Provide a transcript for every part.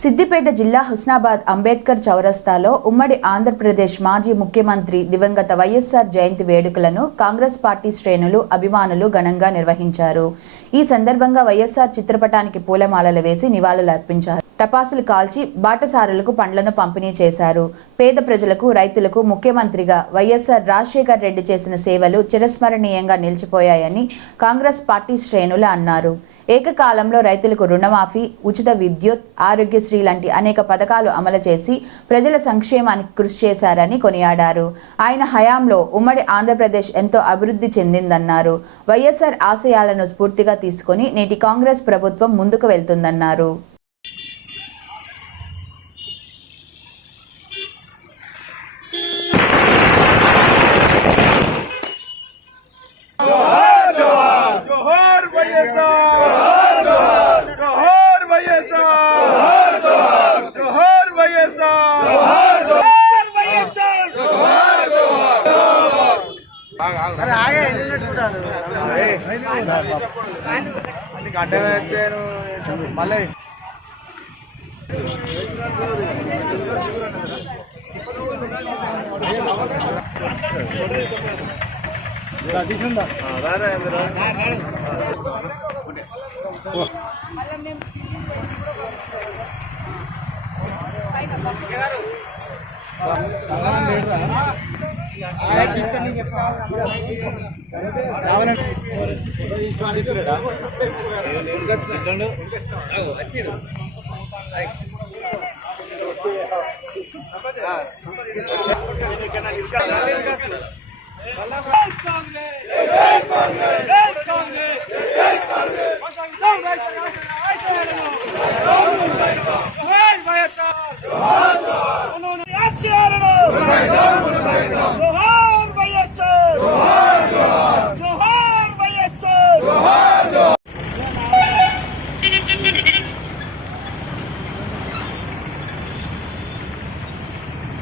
సిద్దిపేట జిల్లా హుస్నాబాద్ అంబేద్కర్ చౌరస్తాలో ఉమ్మడి ఆంధ్రప్రదేశ్ మాజీ ముఖ్యమంత్రి దివంగత వైఎస్ఆర్ జయంతి వేడుకలను కాంగ్రెస్ పార్టీ శ్రేణులు అభిమానులు ఘనంగా నిర్వహించారు. ఈ సందర్భంగా వైఎస్ఆర్ చిత్రపటానికి పూలమాలలు వేసి నివాళులు అర్పించారు. టపాసులు కాల్చి బాటసారులకు పండ్లను పంపిణీ చేశారు. పేద ప్రజలకు రైతులకు ముఖ్యమంత్రిగా వైఎస్ఆర్ రాజశేఖర్ రెడ్డి చేసిన సేవలు చిరస్మరణీయంగా నిలిచిపోయాయని కాంగ్రెస్ పార్టీ శ్రేణులు అన్నారు. ఏకకాలంలో రైతులకు రుణమాఫీ ఉచిత విద్యుత్ ఆరోగ్యశ్రీ లాంటి అనేక పథకాలు అమలు చేసి ప్రజల సంక్షేమానికి కృషి చేశారని కొనియాడారు. ఆయన హయాంలో ఉమ్మడి ఆంధ్రప్రదేశ్ ఎంతో అభివృద్ధి చెందిందన్నారు. వైఎస్ఆర్ ఆశయాలను స్ఫూర్తిగా తీసుకొని నేటి కాంగ్రెస్ ప్రభుత్వం ముందుకు వెళ్తుందన్నారు జోహార్ వైఎస్ఆర్ జోహార్ వైఎస్ఆర్ జోహార్ వైఎస్ఆర్ జోహార్ వైఎస్ఆర్ నీకు అడ్డం వచ్చాను మళ్ళీ జోహార్ వైఎస్ఆర్ ఆశయాలను జోహార్ వైఎస్ఆర్ జోహార్ వైఎస్ఆర్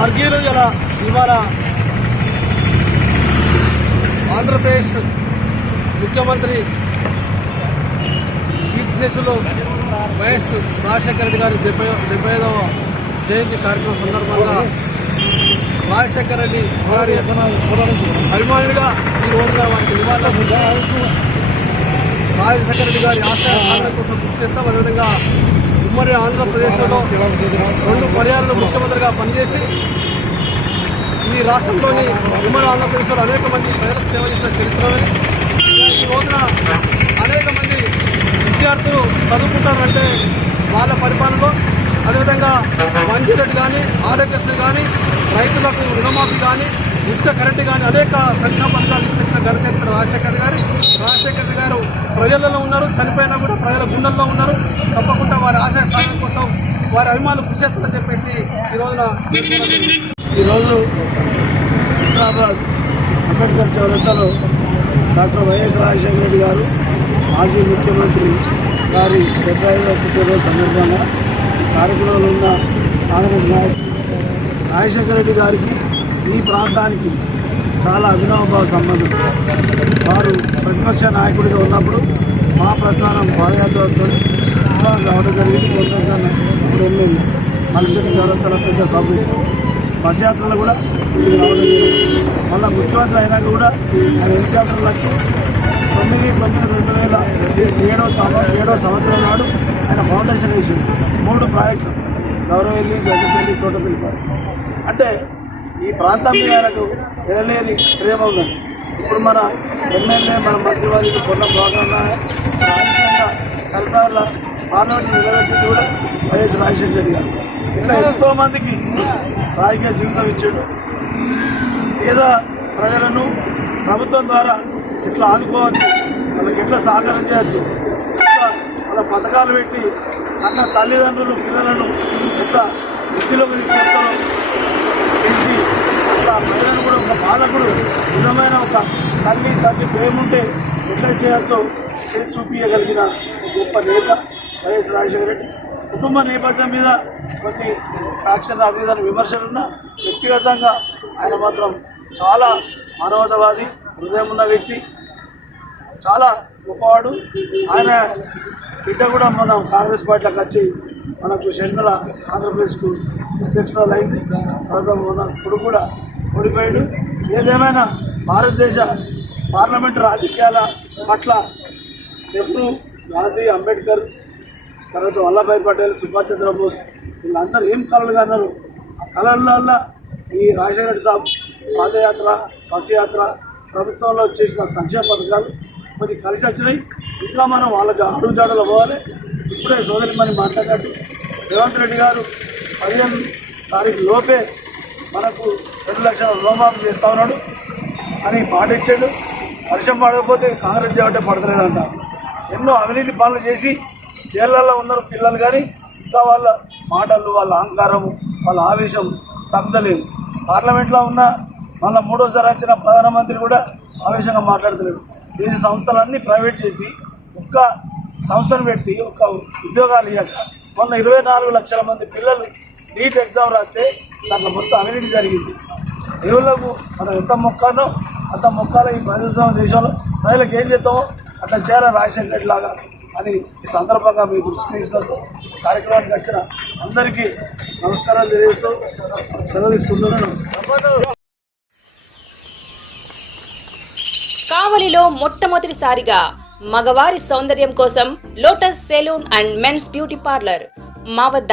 వర్గీయులు గల ఇవాళ ఆంధ్రప్రదేశ్ ముఖ్యమంత్రి కీర్తిశేషులు వైఎస్ రాజశేఖర రెడ్డి గారి డెబ్బై డెబ్బై ఐదవ జయంతి కార్యక్రమం సందర్భంగా రాజశేఖర రెడ్డి వారి అభిమానులుగా ఈ రోజున వారికి నివాళులు రాజశేఖర రెడ్డి గారి ఆశయ కోసం కృషి చేస్తాం. అదేవిధంగా ఉమ్మడి ఆంధ్రప్రదేశ్లో రెండు పర్యాలను ముఖ్యమంత్రిగా పనిచేసి ఈ రాష్ట్రంలోని ఉమ్మడి ఆంధ్రప్రదేశ్లో అనేక మంది ప్రజలకు సేవ చేసిన చరిత్రని ఈ రోజున అనేక మంది విద్యార్థులు చదువుకుంటారంటే వాళ్ళ పరిపాలనలో అదేవిధంగా మంచిరెడ్డి కానీ ఆరోగ్యశ్రీ కానీ రైతులకు రుణమాఫీ కానీ ఉచిత కరెంటు కానీ అనేక సంక్షేమ పథకాలు తీసుకొచ్చిన ఘనచరిత్ర రాజశేఖర్ గారి. రాజశేఖర్ గారు ప్రజలలో ఉన్నారు చనిపోయినా కూడా ప్రజల గుండెల్లో ఉన్నారు. తప్పకుండా వారి ఆశయ సాయం కోసం వారి అభిమానులు కృషి చేస్తారని చెప్పేసి ఈ రోజున ఈరోజు హుస్నాబాద్ అంబేద్కర్ చౌరస్తాలో డాక్టర్ వైఎస్ రాజశేఖర రెడ్డి గారు మాజీ ముఖ్యమంత్రి గారి డెబ్బై ఐదవ పుట్టినరోజు సందర్భంగా కార్యక్రమంలో ఉన్న కాంగ్రెస్ నాయకులు రాజశేఖర రెడ్డి గారికి ఈ ప్రాంతానికి చాలా అభినవభావ సంబంధం. వారు ప్రతిపక్ష నాయకుడిగా ఉన్నప్పుడు మా ప్రస్థానం పాదయాత్రతో ఇస్లాం రావడం జరిగింది. కొంతగానే ఇప్పుడు ఎమ్మెల్యే మల్లిపల్లి చౌరస్తాల పెద్ద సభ్యులు బస్యాత్రలో కూడా ఇది రావడం జరిగింది. మళ్ళీ ముఖ్యమంత్రి అయినాక కూడా ఆయన హెలికాప్టర్లు వచ్చి తొమ్మిది తొమ్మిది రెండు వేల ఏడో ఏడో సంవత్సరం నాడు ఆయన ఫౌండేషన్ వేసింది. మూడు ప్రాజెక్టులు. గౌరవెల్లి గజపల్లి తోటపల్లి ప్రాజెక్టు. అంటే ఈ ప్రాంతం మీద ఆయనకు ఎనలేని ప్రేమ ఉన్నది ఇప్పుడు మన ఎమ్మెల్యే మన మంత్రివారికి కొన్న భాగంగా రాజకీయంగా కరీంనగర్లో పార్లమెంట్ నిలబెట్టింది కూడా వైఎస్ రాజశేఖర రెడ్డి గారు. ఇట్లా ఎంతో మందికి రాజకీయ జీవితం ఇచ్చాడు. పేద ప్రజలను ప్రభుత్వం ద్వారా ఎట్లా ఆదుకోవచ్చు? వాళ్ళకి ఎట్లా సహకారం చేయొచ్చు? వాళ్ళ పథకాలు పెట్టి అన్న తల్లిదండ్రులు పిల్లలను ఎట్లా వృద్ధిలోకి తీసుకొస్తారో పెంచి అట్లా ప్రజలను కూడా ఒక పాలకుడు నిజమైన ఒక తల్లి తల్లి ప్రేముంటే ఎట్లా చేయొచ్చో చేసి చూపించగలిగిన గొప్ప నేత వైఎస్ రాజశేఖర రెడ్డి. కుటుంబ నేపథ్యం మీద కొన్ని యాక్షన్ అదేదని విమర్శలున్నా వ్యక్తిగతంగా ఆయన మాత్రం చాలా మానవతావాది హృదయం ఉన్న వ్యక్తి చాలా గొప్పవాడు. ఆయన బిడ్డ కూడా మనం కాంగ్రెస్ పార్టీలోకి వచ్చి మనకు షర్మిల ఆంధ్రప్రదేశ్కు అధ్యక్షురాలు అయింది తర్వాత మన కొడుకు కూడా ఓడిపోయాడు. ఏదేమైనా భారతదేశ పార్లమెంటు రాజకీయాల పట్ల నెహ్రూ గాంధీ అంబేద్కర్ తర్వాత వల్లభాయ్ పటేల్ సుభాష్ చంద్రబోస్ వీళ్ళందరూ ఏం కళలుగా అన్నారు? ఆ కళల ఈ రాజశేఖర రెడ్డి సాబ్ పాదయాత్ర బస్సు యాత్ర ప్రభుత్వంలో చేసిన సంక్షేమ పథకాలు కొన్ని కలిసి వచ్చినాయి. ఇంకా మనం వాళ్ళకి అడుగుజాడలు పోవాలి. ఇప్పుడే సోదరి మరి మాట్లాడినట్టు రేవంత్ రెడ్డి గారు పదిహేను తారీఖు లోపే మనకు రెండు లక్షల రుణమాఫీ చేస్తా ఉన్నాడు. అని మాట ఇచ్చాడు. వర్షం పడకపోతే కాంగ్రెస్ చేయబట్టే పడతలేదంట. ఎన్నో అవినీతి పనులు చేసి జైళ్ళల్లో ఉన్నారు పిల్లలు కానీ ఇంకా వాళ్ళ మాటలు వాళ్ళ అహంకారము వాళ్ళ ఆవేశం తగ్గలేదు. పార్లమెంట్లో ఉన్న మళ్ళీ మూడోసారి వచ్చిన ప్రధానమంత్రి కూడా ఆవేశంగా మాట్లాడుతున్నాడు దేశ సంస్థలన్నీ ప్రైవేట్ చేసి ఒక్క సంస్థను పెట్టి ఒక్క ఉద్యోగాలు ఇవ్వక మొన్న ఇరవై నాలుగు లక్షల మంది పిల్లలు నీట్ ఎగ్జామ్ రాస్తే దాంట్లో మొత్తం అవినీతి జరిగింది. దేవుళ్ళకు మనం ఎంత మొక్కానో అంత మొక్కాల ఈ ప్రజాస్వామ్య దేశంలో ప్రజలకు ఏం చేస్తామో అట్లా చేయాలని రాజశేఖర రెడ్డి లాగా అని ఈ సందర్భంగా మీ దృష్టికి తీసుకొస్తూ కార్యక్రమానికి వచ్చిన అందరికీ నమస్కారాలు తెలియజేస్తూ సెలవు తీసుకుంటున్నాను. నమస్కారం. కావలిలో మొట్టమొదటిసారిగా మగవారి సౌందర్యం కోసం Lotus salon and men's beauty parlour మా వద్ద